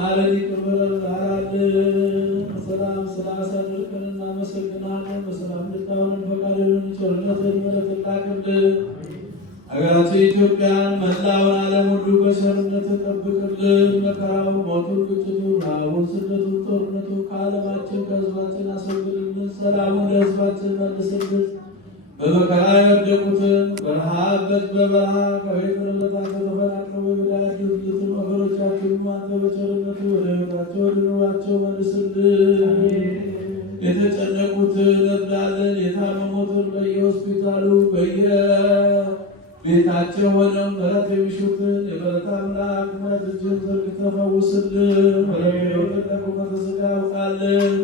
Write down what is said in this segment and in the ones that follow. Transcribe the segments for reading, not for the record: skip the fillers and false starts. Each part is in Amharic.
ማረን፣ ይቅር በለን እንልሃለን። በሰላም ስላሳደርከን እናመሰግናለን። በሰላም እንድታውለን ፈቃድህን ቸርነትህን ምሕረትህን ላክልን። ሀገራችን ኢትዮጵያን መላውን ዓለም ሁሉ በቸርነት ጠብቅልን። መከራውን፣ ሞቱን፣ ግጭቱን፣ ረሃቡን፣ ስደቱን፣ ጦርነቱን ከዓለማችን ከሕዝባችን አስወግድልን። ሰላሙን ለሕዝባችን መልስልን። በመከራ የወደቁትን በረሃብ በበረሃ ከቤት ንብረታቸው ተፈናቅለው በሜዳ ያሉትን ወገኖቻችንን አንተ በቸርነቱ ወደ ቤታቸው ወደ ኑሯቸው መልስልን። የተጨነቁትን እርዳልን። የታመሙትን በየሆስፒታሉ በየቤታቸው ሆነው ምሕረት የሚሹትን የምሕረት አምላክ ምሕረት እጅህን ዘርግተህ ፈውስልን። ወደሚወደቁ ሥጋ አውጣልን።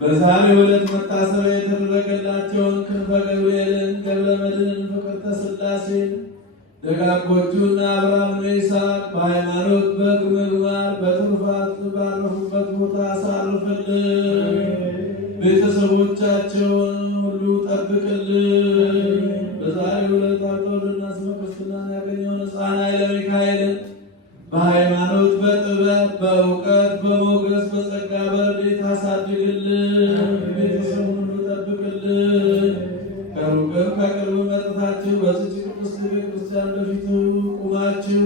በዛሬው ዕለት መታሰቢያ የተደረገላቸውን ክንፈ ገብርኤልን፣ ገብረ መድኅንን፣ ፍቅርተ ሥላሴን ደጋጎቹን አብርሃምና ይስሐቅ በሃይማኖት በምግባር በትሩፋት ባረፉበት ቦታ አሳርፍልን። ቤተሰቦቻቸውን ሁሉ ጠብቅልን። በዛሬው ዕለት አብተውልና ስመ ክርስትናን ያገኘውን ሕፃን ኃይለ ሚካኤልን በሃይማኖት በጥበብ በእውቀት በሞገስ በጸጋ በረድኤት አሳድግልን። ቤተሰቡን ሁሉ ጠብቅልን። ከሩቅም ከቅርብ መጥታችሁ በዚህች ቅድስት ቤተክርስቲያን በፊቱ ቁማችሁ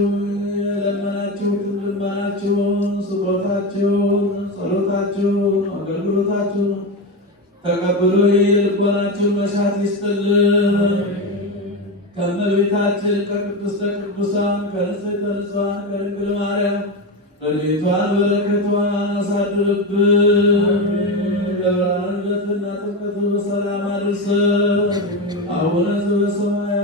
የለመናችሁትን ልመናችሁን፣ ስጦታችሁን፣ ጸሎታችሁን፣ አገልግሎታችሁን ተቀብሎ የልቦናችሁን መሻት ይስጥልን። ከእመቤታችን ከቅድስተ ቅዱሳን ከንጽሕተ ንጹሐን ከድንግል ማርያም ረድኤቷን በረከቷን አሳድርብን። ለብርሃነ ልደትና ጥምቀት በሰላም አድርሰን። አቡነ ዘበሰማያት